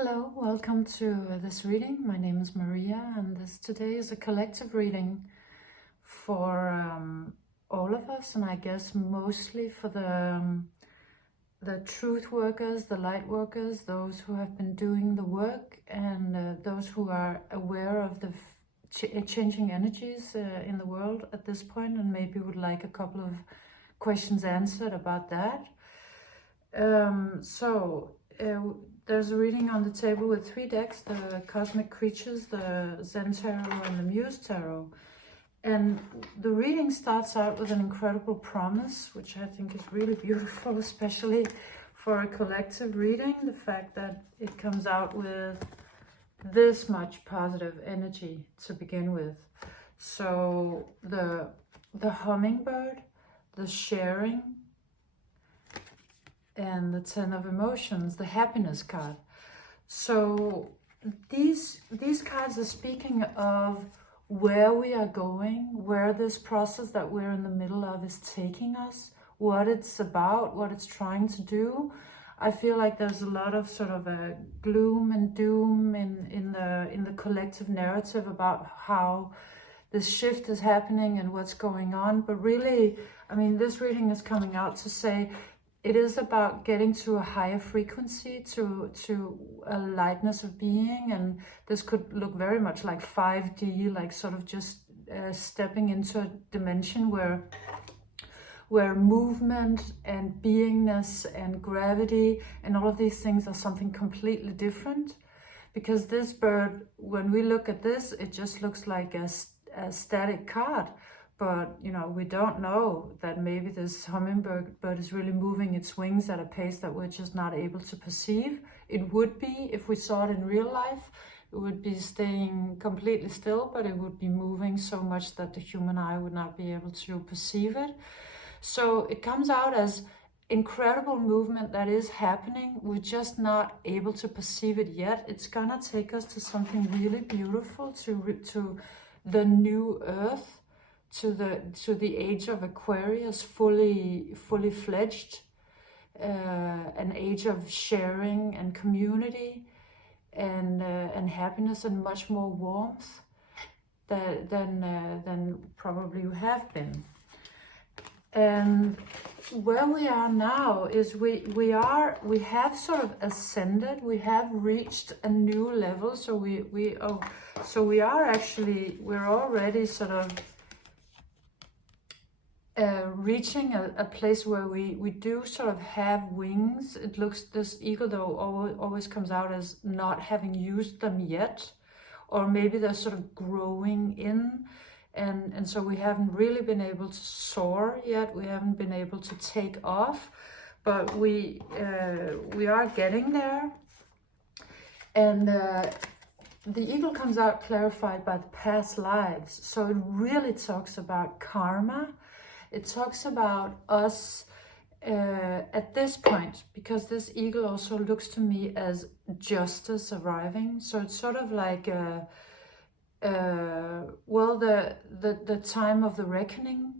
Hello, welcome to this reading. My name is Maria, and today is a collective reading for all of us, and I guess mostly for the truth workers, the light workers, those who have been doing the work, and those who are aware of the changing energies in the world at this point, and maybe would like a couple of questions answered about that. There's a reading on the table with 3 decks, the Cosmic Creatures, the Zen Tarot, and the Muse Tarot. And the reading starts out with an incredible promise, which I think is really beautiful, especially for a collective reading. The fact that it comes out with this much positive energy to begin with. So the hummingbird, the sharing, and the 10 of emotions, the happiness card. So these cards are speaking of where we are going, where this process that we're in the middle of is taking us, what it's about, what it's trying to do. I feel like there's a lot of sort of a gloom and doom in the collective narrative about how this shift is happening and what's going on. But really, I mean, this reading is coming out to say it is about getting to a higher frequency, to a lightness of being, and this could look very much like 5D, like sort of just stepping into a dimension where movement and beingness and gravity and all of these things are something completely different. Because this bird, when we look at this, it just looks like a static card. But, you know, we don't know that maybe this hummingbird is really moving its wings at a pace that we're just not able to perceive. It would be, if we saw it in real life, it would be staying completely still, but it would be moving so much that the human eye would not be able to perceive it. So it comes out as incredible movement that is happening. We're just not able to perceive it yet. It's gonna take us to something really beautiful, to the new earth, to the age of Aquarius, fully fledged, an age of sharing and community and happiness and much more warmth than probably you have been. And where we are now is we have sort of ascended, we have reached a new level. So we're already sort of reaching a place where we do sort of have wings. It looks, this eagle though always comes out as not having used them yet, or maybe they're sort of growing in, and so we haven't really been able to soar yet. We haven't been able to take off, but we are getting there. And the eagle comes out clarified by the past lives. So it really talks about karma. It talks about us at this point, because this eagle also looks to me as justice arriving. So it's sort of like the time of the reckoning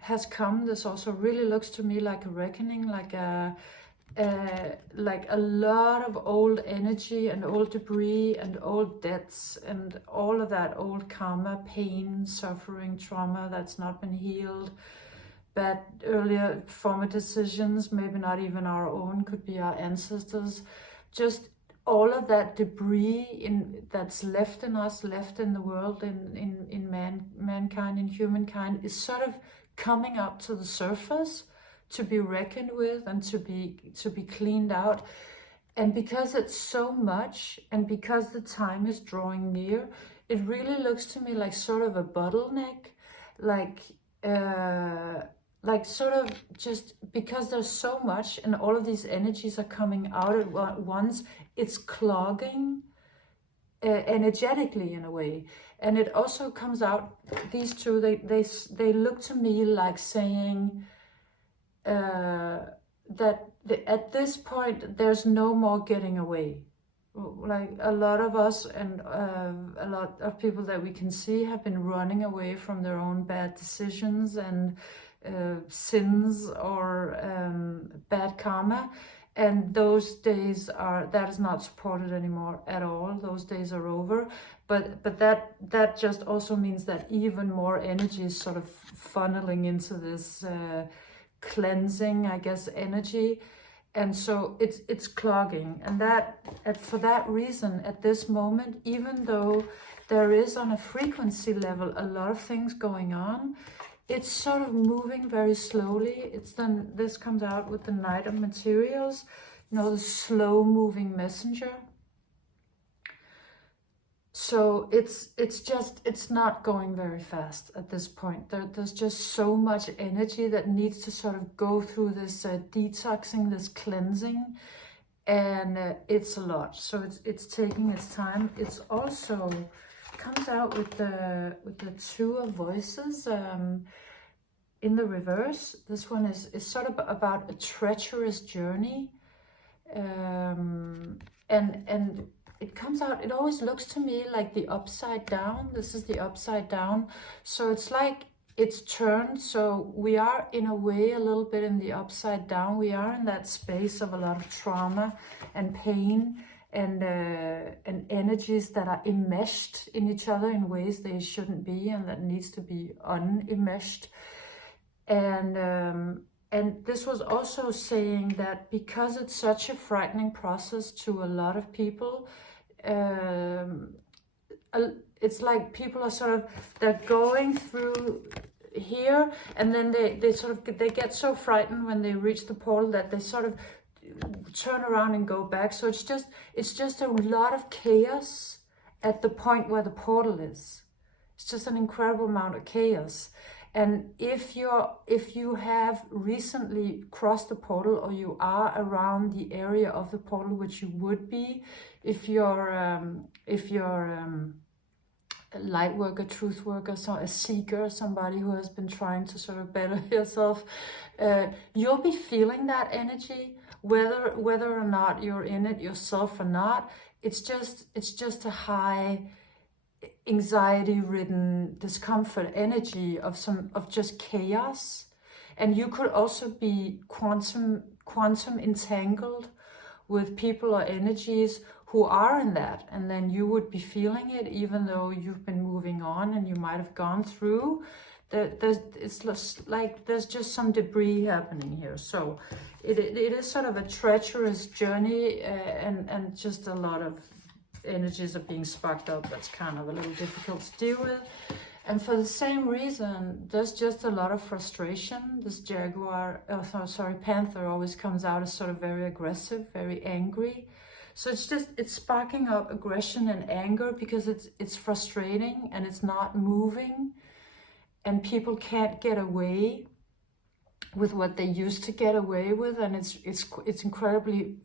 has come. This also really looks to me like a reckoning, like a lot of old energy and old debris and old debts and all of that old karma, pain, suffering, trauma that's not been healed, bad earlier former decisions, maybe not even our own, could be our ancestors. Just all of that debris that's left in us, left in the world, in mankind, in humankind, is sort of coming up to the surface, to be reckoned with and to be cleaned out. And because it's so much, and because the time is drawing near, it really looks to me like sort of a bottleneck, like sort of, just because there's so much and all of these energies are coming out at once, it's clogging energetically in a way. And it also comes out, these two, they look to me like saying that at this point there's no more getting away. Like a lot of us and a lot of people that we can see have been running away from their own bad decisions and sins or bad karma, and those days that is not supported anymore at all. Those days are over, but that just also means that even more energy is sort of funneling into this cleansing, I guess, energy, and so it's clogging, and for that reason, at this moment, even though there is on a frequency level a lot of things going on, it's sort of moving very slowly. This comes out with the Knight of Materials, the slow moving messenger. So it's not going very fast at this point. There's just so much energy that needs to sort of go through this detoxing, this cleansing, and it's a lot. So it's taking its time. It's also comes out with the Two of Voices in the reverse. This one is sort of about a treacherous journey, and it comes out, it always looks to me like the upside down. This is the upside down, so it's like it's turned. So we are in a way a little bit in the upside down. We are in that space of a lot of trauma and pain, and energies that are enmeshed in each other in ways they shouldn't be, and that needs to be unenmeshed. And this was also saying that because it's such a frightening process to a lot of people, it's like people are they're going through here, and then they get so frightened when they reach the portal that they sort of turn around and go back. So it's just a lot of chaos at the point where the portal is. It's just an incredible amount of chaos. And if you have recently crossed the portal, or you are around the area of the portal, which you would be if you're a light worker, truth worker, so a seeker, somebody who has been trying to sort of better yourself, you'll be feeling that energy, whether or not you're in it yourself or not. It's just a high anxiety-ridden discomfort energy of just chaos. And you could also be quantum entangled with people or energies who are in that, and then you would be feeling it even though you've been moving on and you might have gone through. It's like there's just some debris happening here. So it is sort of a treacherous journey, and just a lot of energies are being sparked up. That's kind of a little difficult to deal with. And for the same reason, there's just a lot of frustration. This panther always comes out as sort of very aggressive, very angry. So it's sparking up aggression and anger because it's frustrating and it's not moving, and people can't get away with what they used to get away with, and it's incredibly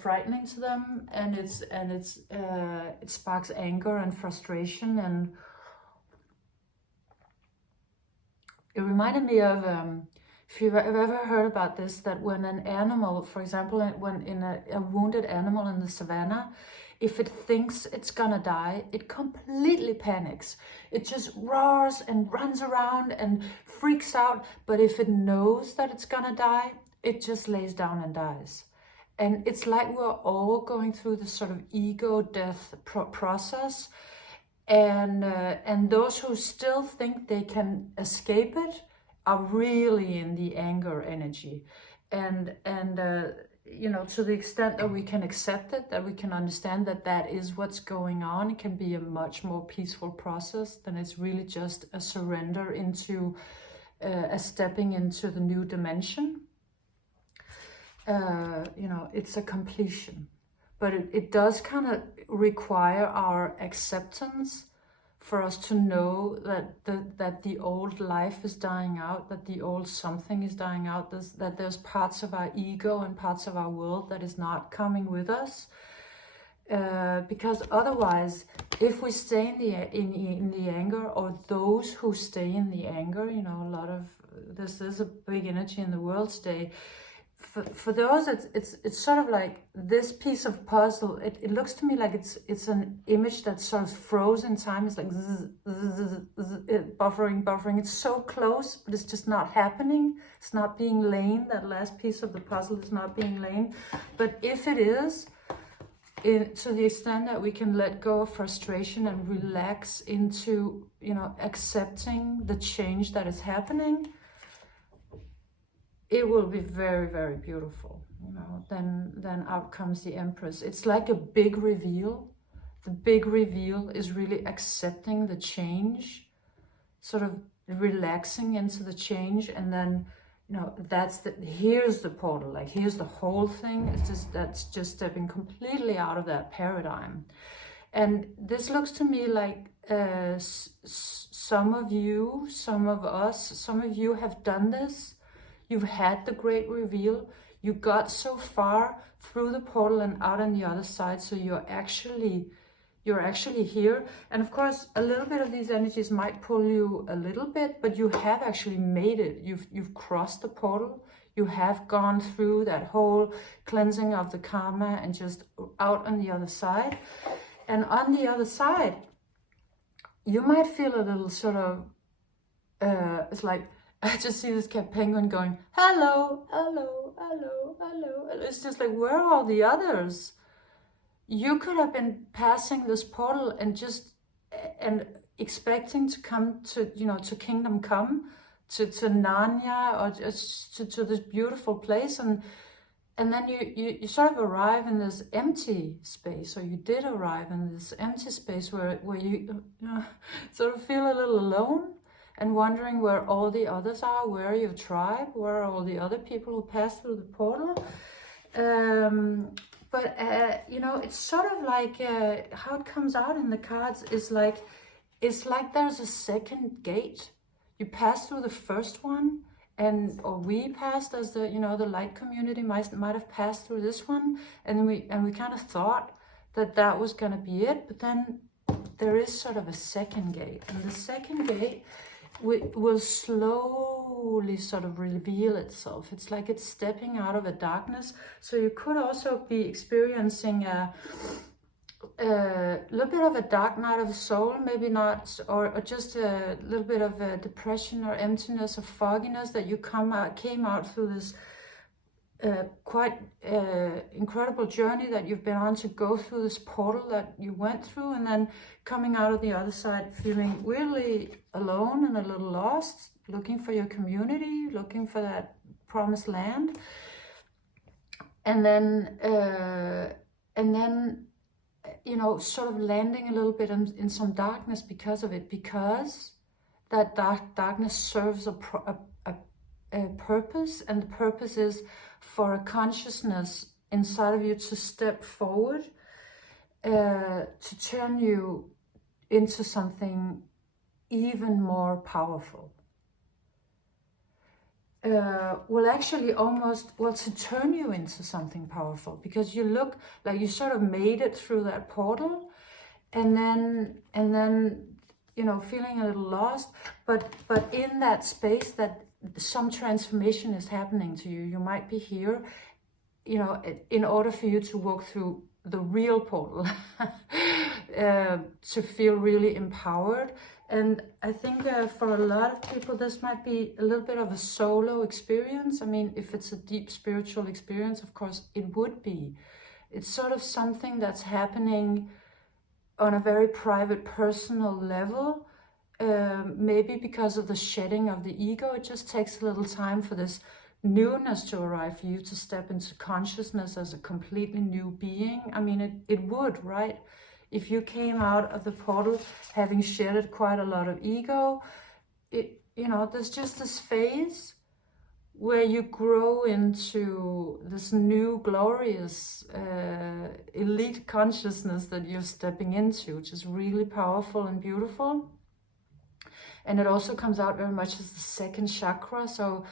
frightening to them, and it sparks anger and frustration. And it reminded me of if you've ever heard about this, that when an animal, for example, when in a wounded animal in the savannah, if it thinks it's gonna die, it completely panics. It just roars and runs around and freaks out. But if it knows that it's gonna die, it just lays down and dies. And it's like we're all going through this sort of ego death process. And those who still think they can escape it are really in the anger energy. And to the extent that we can accept it, that we can understand that that is what's going on, it can be a much more peaceful process than it's really just a surrender into a stepping into the new dimension. It's a completion, but it does kind of require our acceptance for us to know that the old life is dying out, that the old something is dying out, that there's parts of our ego and parts of our world that is not coming with us. Because otherwise, if we stay in the anger, or those who stay in the anger, a lot of this is a big energy in the world today. for those, it's sort of like this piece of puzzle. It looks to me like it's an image that's sort of frozen in time. It's like zzz, zzz, zzz, buffering. It's so close, but it's just not happening. It's not being laid. That last piece of the puzzle is not being laid. But if it is, to the extent that we can let go of frustration and relax into, accepting the change that is happening, it will be very, very beautiful. Then out comes the Empress. It's like a big reveal. The big reveal is really accepting the change, sort of relaxing into the change, and then here's the portal, like here's the whole thing. That's just stepping completely out of that paradigm. And this looks to me like some of you have done this. You've had the great reveal. You got so far through the portal and out on the other side, so you're actually here. And of course, a little bit of these energies might pull you a little bit, but you have actually made it. You've crossed the portal. You have gone through that whole cleansing of the karma and just out on the other side. And on the other side, you might feel a little sort of, it's like, I just see this cat penguin going, hello, hello, hello, hello. And it's just like, where are all the others? You could have been passing this portal and expecting to come to, to Kingdom Come, to Narnia, or just to this beautiful place. And then you sort of arrive in this empty space, or you did arrive in this empty space where you sort of feel a little alone, and wondering where all the others are, where are your tribe, where are all the other people who passed through the portal. But it's sort of like how it comes out in the cards is like, it's like there's a second gate. You pass through the first one, or we passed as the light community might have passed through this one, and we kind of thought that was going to be it. But then there is sort of a second gate, and the second gate will slowly sort of reveal itself. It's like it's stepping out of a darkness. So you could also be experiencing a little bit of a dark night of the soul, maybe not, or just a little bit of a depression or emptiness or fogginess, that you came out through this quite incredible journey that you've been on to go through this portal that you went through, and then coming out of the other side feeling really alone and a little lost, looking for your community, looking for that promised land, and then sort of landing a little bit in some darkness because of it, because that darkness serves a purpose, and the purpose is for a consciousness inside of you to step forward, to turn you into something even more powerful. To turn you into something powerful, because you look like you sort of made it through that portal, and then feeling a little lost, but in that space that some transformation is happening to you. You might be here, in order for you to walk through the real portal, to feel really empowered. And I think for a lot of people, this might be a little bit of a solo experience. I mean, if it's a deep spiritual experience, of course, it would be. It's sort of something that's happening on a very private, personal level. Maybe because of the shedding of the ego, it just takes a little time for this newness to arrive, for you to step into consciousness as a completely new being. I mean, it would, right? If you came out of the portal having shedded quite a lot of ego, there's just this phase where you grow into this new glorious elite consciousness that you're stepping into, which is really powerful and beautiful. And it also comes out very much as the second chakra. So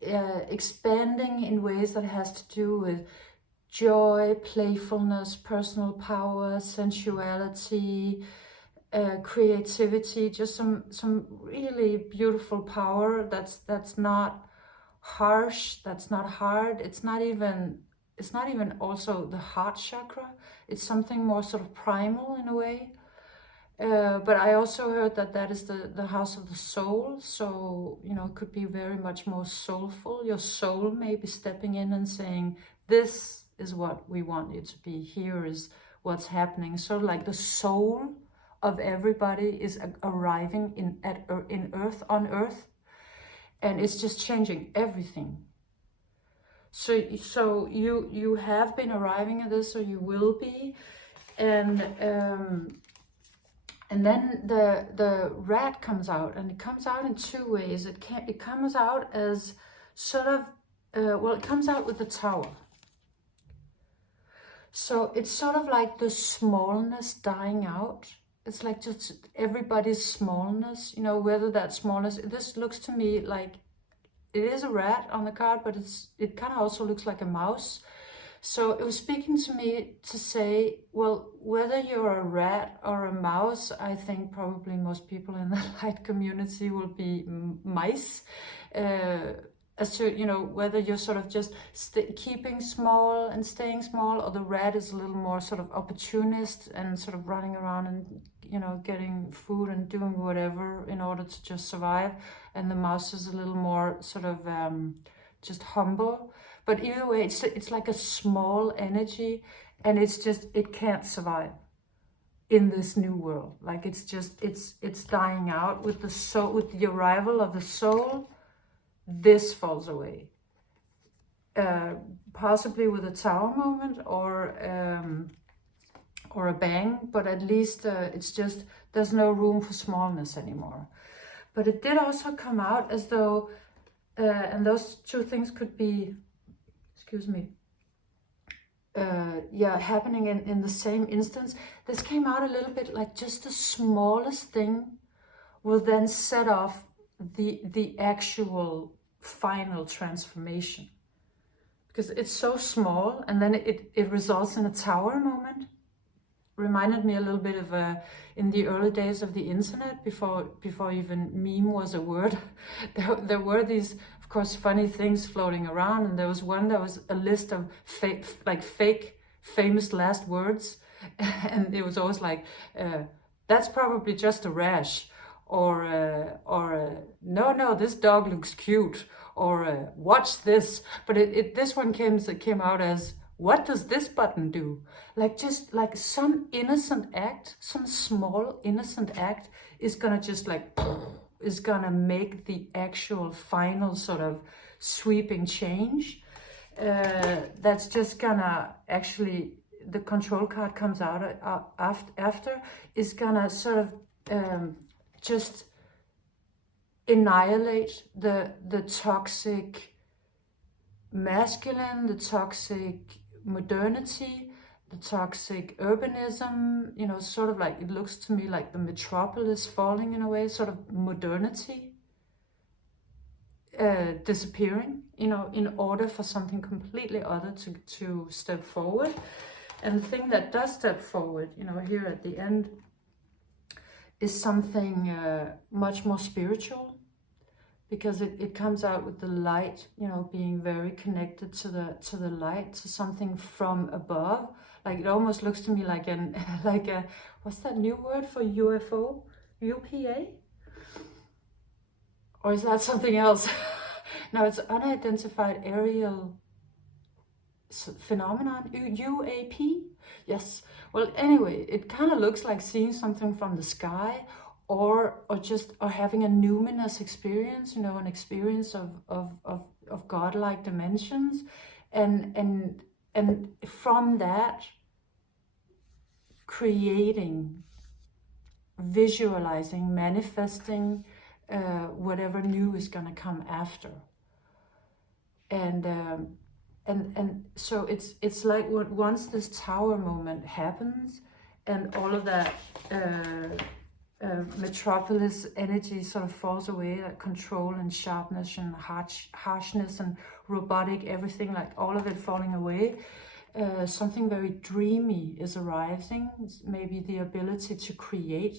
expanding in ways that has to do with joy, playfulness, personal power, sensuality, creativity, just some really beautiful power that's not harsh, that's not hard. It's not even also the heart chakra. It's something more sort of primal in a way. But I also heard that that is the house of the soul. So, you know, it could be very much more soulful. Your soul may be stepping in and saying, this is what we want you to be. Here is what's happening. Sort of like the soul of everybody is arriving on earth. And it's just changing everything. So you have been arriving at this, or you will be. And then the rat comes out, and it comes out in two ways. It comes out as sort of, it comes out with the tower. So it's sort of like the smallness dying out. It's like just everybody's smallness, you know, whether that smallness, this looks to me like, it is a rat on the card, but it kind of also looks like a mouse. So it was speaking to me to say, well, whether you're a rat or a mouse, I think probably most people in the light community will be mice. As to, you know, whether you're sort of just keeping small and staying small, or the rat is a little more sort of opportunist and sort of running around and, you know, getting food and doing whatever in order to just survive. And the mouse is a little more sort of just humble. But either way, it's like a small energy, and it's just, it can't survive in this new world. Like it's just, it's dying out with the soul, with the arrival of the soul. This falls away, possibly with a tower moment or a bang, but at least it's just, there's no room for smallness anymore. But it did also come out as though, and those two things could be, happening in the same instance. This came out a little bit like just the smallest thing will then set off the actual final transformation, because it's so small, and then it results in a tower moment. Reminded me a little bit of in the early days of the internet, before even meme was a word. There were these, of course, funny things floating around, and there was one that was a list of fake famous last words, and it was always like, that's probably just a rash, or no, this dog looks cute, or watch this. But this one came out as, what does this button do? Like, just like some innocent act, some small innocent act is gonna just like, is gonna make the actual final sort of sweeping change. That's just gonna actually, the control card comes out after, is gonna sort of just annihilate the toxic masculine, the toxic modernity, the toxic urbanism, you know, sort of like, it looks to me like the metropolis falling in a way, sort of modernity disappearing, you know, in order for something completely other to step forward. And the thing that does step forward, you know, here at the end, is something much more spiritual, because it comes out with the light, you know, being very connected to the light, to something from above. Like, it almost looks to me like a what's that new word for UFO? UPA? Or is that something else? No, it's unidentified aerial phenomenon, UAP? Yes. Well, anyway, it kind of looks like seeing something from the sky, or having a numinous experience, you know, an experience of godlike dimensions, and from that creating, visualizing, manifesting whatever new is going to come after. And so it's like, once this tower moment happens, and all of that metropolis energy sort of falls away, that control and sharpness and harshness and robotic, everything, like all of it falling away, something very dreamy is arising. Maybe the ability to create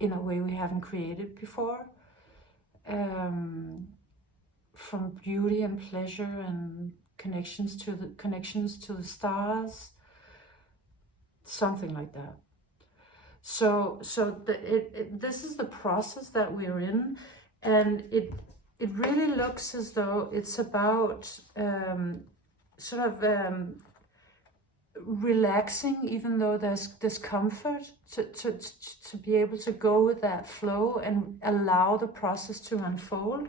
in a way we haven't created before. From beauty and pleasure and connections to the stars, something like that. So this is the process that we're in, and it really looks as though it's about relaxing, even though there's discomfort, to be able to go with that flow and allow the process to unfold.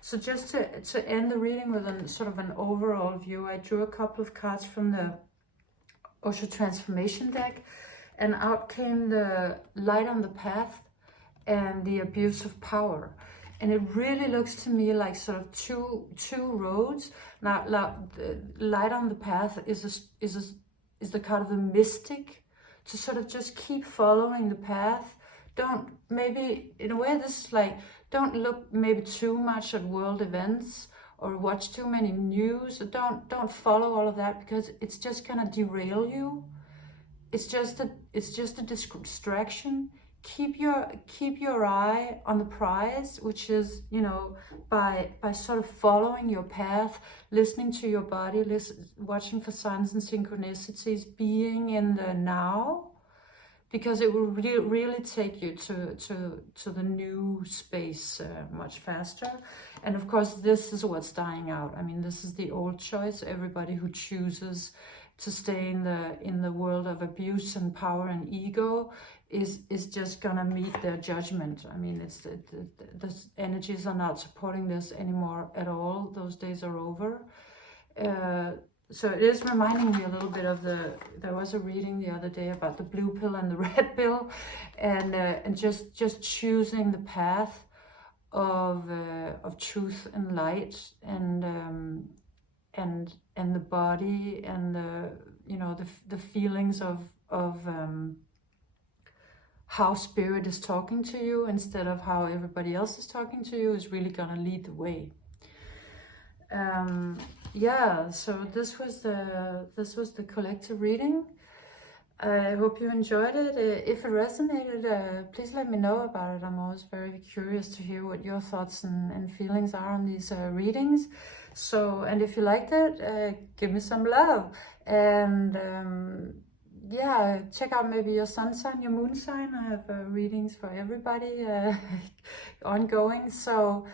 So just to end the reading with a sort of an overall view, I drew a couple of cards from the Osho transformation deck, and out came the light on the path and the abuse of power. And it really looks to me like sort of two roads. Now, the light on the path is the card of the mystic, to sort of just keep following the path. Don't, maybe in a way this is like, don't look maybe too much at world events or watch too many news. Don't follow all of that, because it's just gonna derail you. It's just a distraction. Keep your eye on the prize, which is, you know, by sort of following your path, listening to your body, watching for signs and synchronicities, being in the now, because it will really take you to the new space much faster. And of course, this is what's dying out. I mean, this is the old choice. Everybody who chooses to stay in the world of abuse and power and ego is just gonna meet their judgment. I mean, it's the energies are not supporting this anymore at all. Those days are over. So it is reminding me a little bit of there was a reading the other day about the blue pill and the red pill, and just choosing the path of truth and light, and the body, and the feelings of how spirit is talking to you instead of how everybody else is talking to you, is really gonna lead the way. Yeah, so this was the collective reading. I hope you enjoyed it. If it resonated, please let me know about it. I'm always very curious to hear what your thoughts and feelings are on these readings. So, and if you liked it, give me some love. And yeah, check out maybe your sun sign, your moon sign. I have readings for everybody ongoing. So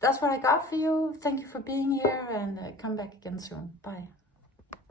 that's what I got for you. Thank you for being here, and come back again soon. Bye.